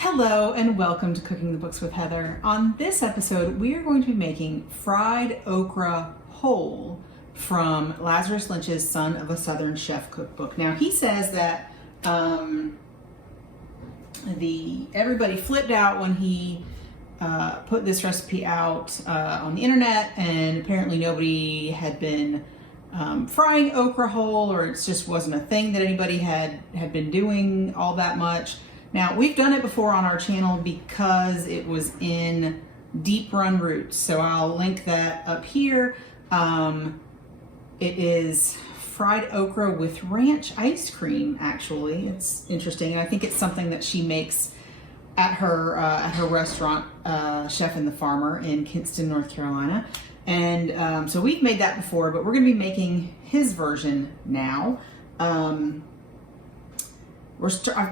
Hello and welcome to Cooking the Books with Heather. On this episode, we are going to be making fried okra whole from Lazarus Lynch's Son of a Southern Chef cookbook. Now he says that everybody flipped out when he put this recipe out on the internet, and apparently nobody had been frying okra whole, or it just wasn't a thing that anybody had been doing all that much. Now, we've done it before on our channel because it was in deep run roots. So I'll link that up here. It is fried okra with ranch ice cream, actually. It's interesting. And I think it's something that she makes at her restaurant, Chef and the Farmer in Kinston, North Carolina. And so we've made that before, but we're going to be making his version now. I've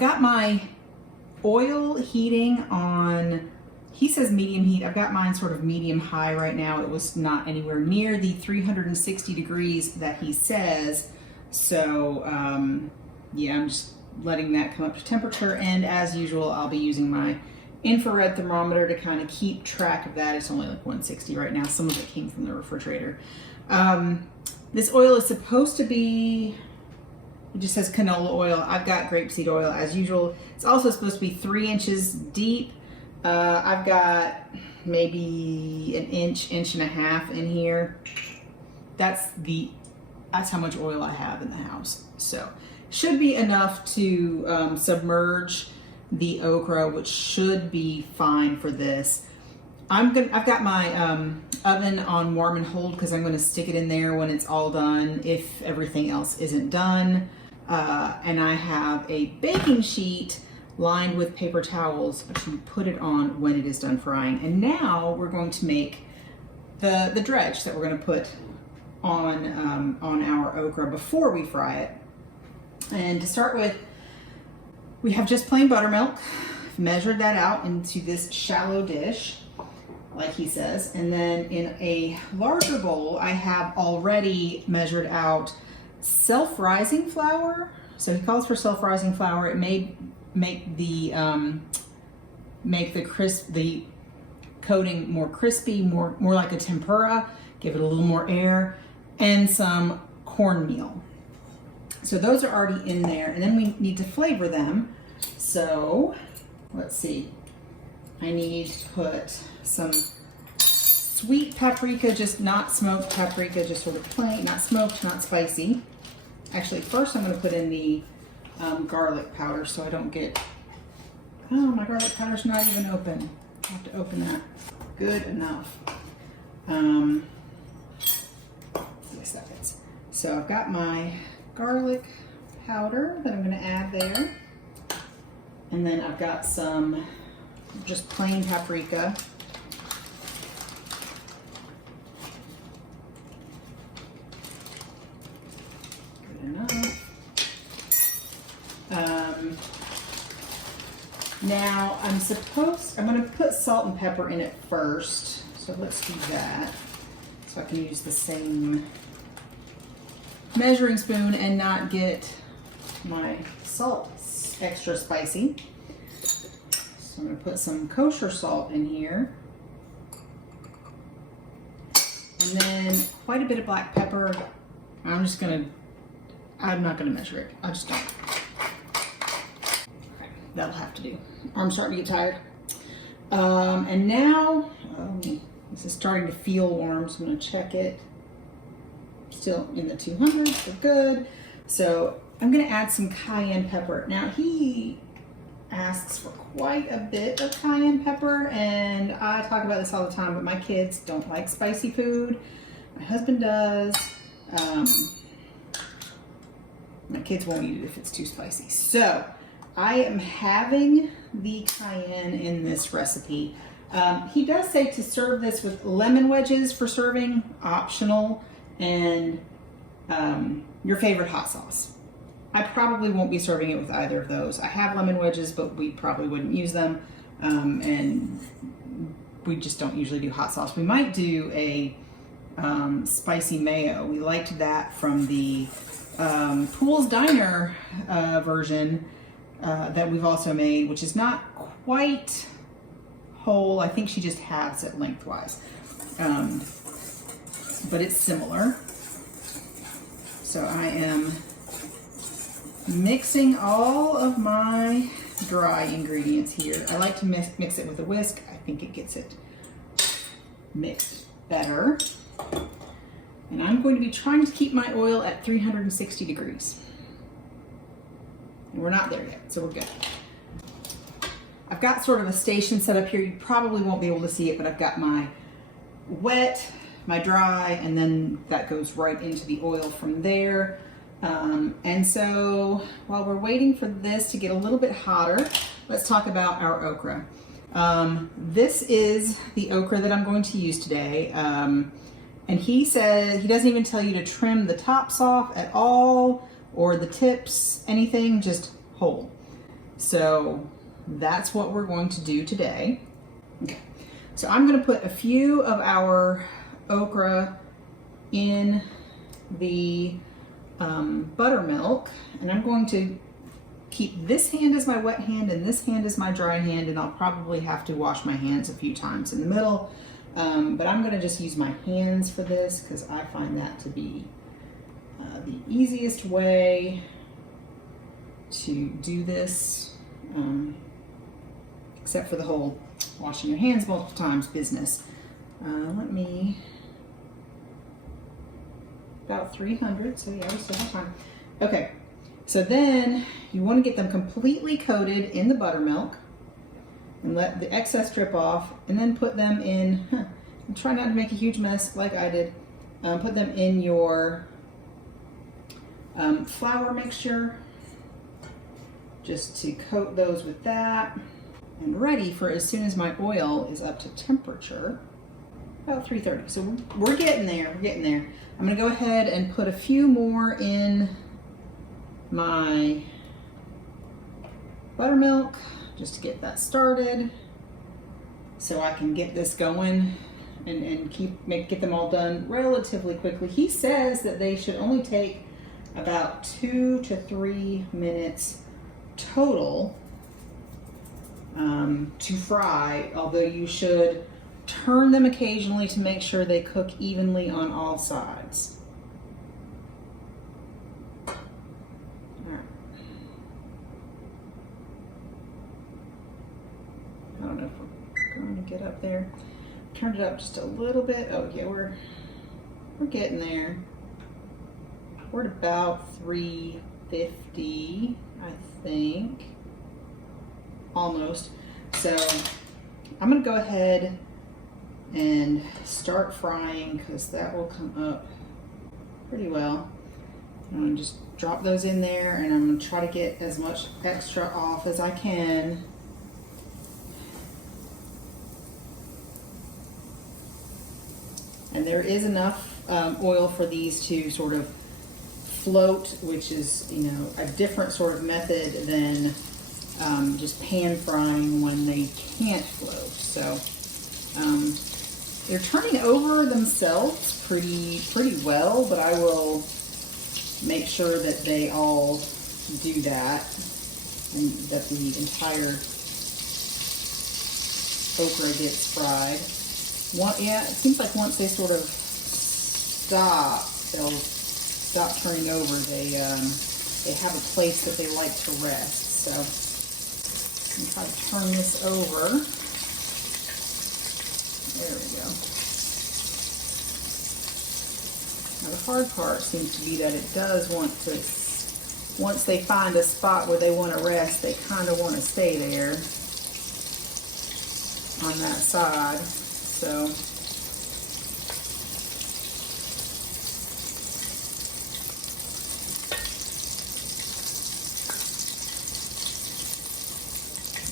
got my oil heating on, he says medium heat. I've got mine sort of medium high right now. It was not anywhere near the 360 degrees that he says. So yeah, I'm just letting that come up to temperature. And as usual, I'll be using my infrared thermometer to kind of keep track of that. It's only like 160 right now. Some of it came from the refrigerator. This oil is supposed to be, it just says canola oil. I've got grapeseed oil as usual. It's also supposed to be 3 inches deep. I've got maybe an inch and a half in here. That's how much oil I have in the house. So should be enough to submerge the okra, which should be fine for this. I've got my oven on warm and hold because I'm going to stick it in there when it's all done if everything else isn't done. And I have a baking sheet lined with paper towels to put it on when it is done frying. And now we're going to make the dredge that we're going to put on our okra before we fry it. And to start with, we have just plain buttermilk. I've measured that out into this shallow dish, like he says. And then in a larger bowl, I have already measured out self-rising flour. So he calls for self-rising flour. It may make the coating more crispy, more like a tempura, give it a little more air, and some cornmeal. So those are already in there, and then we need to flavor them. So let's see. I need to put some sweet paprika, just not smoked paprika, just sort of plain, not smoked, not spicy. Actually, first I'm going to put in the garlic powder so I don't get, oh, my garlic powder's not even open. I have to open that. Good enough. 6 seconds. So I've got my garlic powder that I'm going to add there. And then I've got some just plain paprika. Enough. Now I'm going to put salt and pepper in it first. So let's do that. So I can use the same measuring spoon and not get my salt extra spicy. So I'm going to put some kosher salt in here. And then quite a bit of black pepper. I'm not going to measure it. I just don't. Okay, that'll have to do. I'm starting to get tired. And now, this is starting to feel warm, so I'm going to check it. Still in the 200s, we're good. So I'm going to add some cayenne pepper. Now he asks for quite a bit of cayenne pepper, and I talk about this all the time, but my kids don't like spicy food. My husband does. My kids won't eat it if it's too spicy. So I am having the cayenne in this recipe. He does say to serve this with lemon wedges for serving, optional, and your favorite hot sauce. I probably won't be serving it with either of those. I have lemon wedges, but we probably wouldn't use them. And we just don't usually do hot sauce. We might do a spicy mayo. We liked that from the Pool's Diner version, that we've also made, which is not quite whole. I think she just halves it lengthwise, but it's similar. So I am mixing all of my dry ingredients here. I like to mix it with a whisk. I think it gets it mixed better. And I'm going to be trying to keep my oil at 360 degrees. And we're not there yet, so we're good. I've got sort of a station set up here. You probably won't be able to see it, but I've got my wet, my dry, and then that goes right into the oil from there. And so while we're waiting for this to get a little bit hotter, let's talk about our okra. This is the okra that I'm going to use today. And he said he doesn't even tell you to trim the tops off at all or the tips, anything, just whole. So that's what we're going to do today. Okay. So I'm going to put a few of our okra in the buttermilk, and I'm going to keep this hand as my wet hand and this hand as my dry hand, and I'll probably have to wash my hands a few times in the middle. But I'm going to just use my hands for this because I find that to be the easiest way to do this, except for the whole washing your hands multiple times business. Let me, about 300, so yeah, we still have time. Okay, so then you want to get them completely coated in the buttermilk and let the excess drip off, and then put them in, and try not to make a huge mess like I did. Put them in your flour mixture, just to coat those with that, and ready for as soon as my oil is up to temperature, about 330. So we're getting there, we're getting there. I'm gonna go ahead and put a few more in my buttermilk, just to get that started, so I can get this going and get them all done relatively quickly. He says that they should only take about 2 to 3 minutes total to fry, although you should turn them occasionally to make sure they cook evenly on all sides. I don't know if we're going to get up there. Turned it up just a little bit. Oh yeah, we're getting there. We're at about 350, I think, almost. So I'm gonna go ahead and start frying because that will come up pretty well. I'm gonna just drop those in there, and I'm gonna try to get as much extra off as I can. And there is enough oil for these to sort of float, which is, you know, a different sort of method than just pan frying when they can't float. So they're turning over themselves pretty well, but I will make sure that they all do that, and that the entire okra gets fried. Yeah, it seems like once they sort of stop, they'll stop turning over. They have a place that they like to rest. So I'm try to turn this over. There we go. Now the hard part seems to be that it does want to, once they find a spot where they want to rest, they kind of want to stay there on that side. So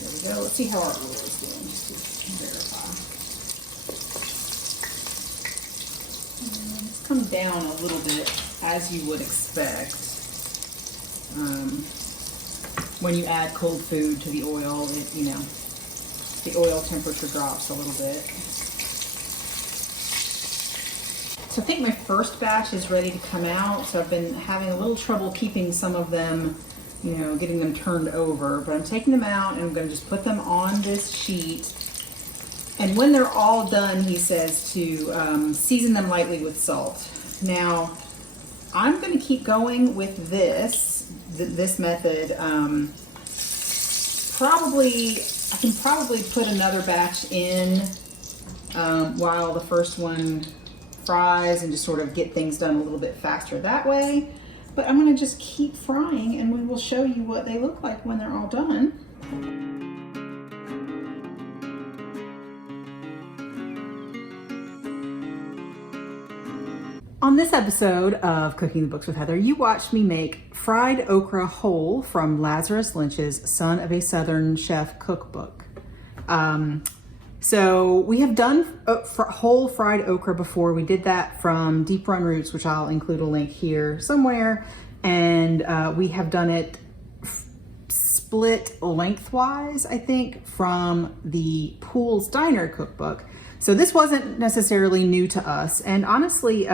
there we go. Let's see how our oil is doing, just to verify. It's come down a little bit, as you would expect. When you add cold food to the oil, you know, the oil temperature drops a little bit. So I think my first batch is ready to come out. So I've been having a little trouble keeping some of them you know, getting them turned over. But I'm taking them out and I'm going to just put them on this sheet. And when they're all done, he says to season them lightly with salt. Now, I'm going to keep going with this method. I can probably put another batch in while the first one fries and just sort of get things done a little bit faster that way. But I'm going to just keep frying and we will show you what they look like when they're all done. On this episode of Cooking the Books with Heather, you watched me make fried okra whole from Lazarus Lynch's Son of a Southern Chef cookbook. So we have done whole fried okra before. We did that from Deep Run Roots, which I'll include a link here somewhere. And we have done it split lengthwise, I think, from the Poole's Diner cookbook. So this wasn't necessarily new to us. And honestly,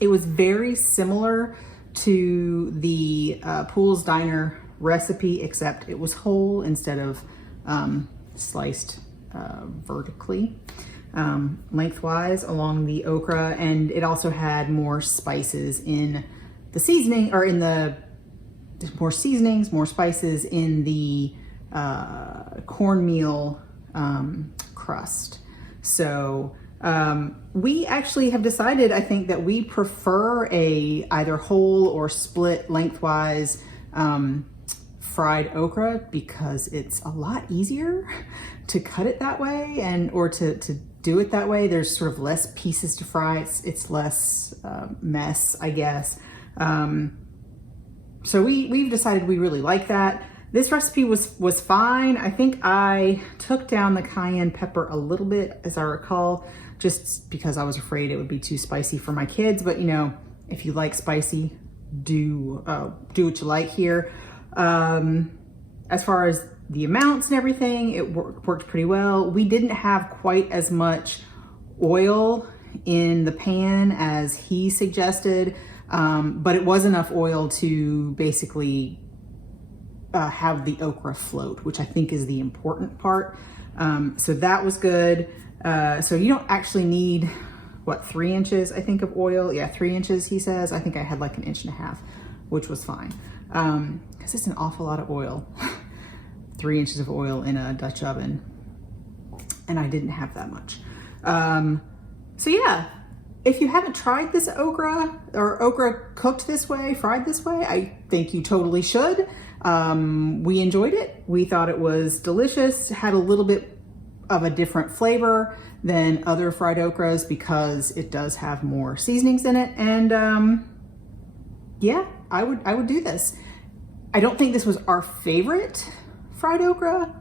it was very similar to the Poole's Diner recipe, except it was whole instead of sliced vertically, lengthwise along the okra. And it also had more spices in the seasoning, or in the more seasonings, more spices in the cornmeal crust. So we actually have decided, I think, that we prefer a either whole or split lengthwise fried okra because it's a lot easier to cut it that way or to do it that way. There's sort of less pieces to fry. It's less mess, I guess. So we've decided we really like that. This recipe was fine. I think I took down the cayenne pepper a little bit, as I recall, just because I was afraid it would be too spicy for my kids. But you know, if you like spicy, do what you like here. As far as the amounts and everything, it worked pretty well. We didn't have quite as much oil in the pan as he suggested, but it was enough oil to basically have the okra float, which I think is the important part. So that was good. So you don't actually need, what, 3 inches, I think, of oil? Yeah, 3 inches, he says. I think I had like 1.5 inches, which was fine. Because it's an awful lot of oil. 3 inches of oil in a Dutch oven. And I didn't have that much. So yeah, if you haven't tried this okra, or okra cooked this way, fried this way, I think you totally should. We enjoyed it. We thought it was delicious. Had a little bit of a different flavor than other fried okras because it does have more seasonings in it. And yeah, I would do this. I don't think this was our favorite fried okra.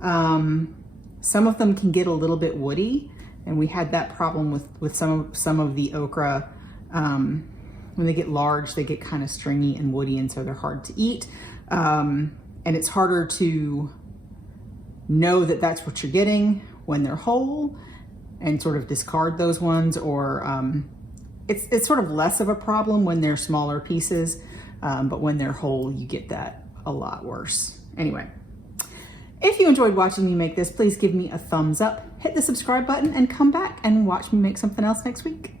Some of them can get a little bit woody, and we had that problem with some of the okra. When they get large, they get kind of stringy and woody, and so they're hard to eat. And it's harder to know that that's what you're getting when they're whole and sort of discard those ones, or it's sort of less of a problem when they're smaller pieces, but when they're whole, you get that a lot worse. Anyway, if you enjoyed watching me make this, please give me a thumbs up, hit the subscribe button, and come back and watch me make something else next week.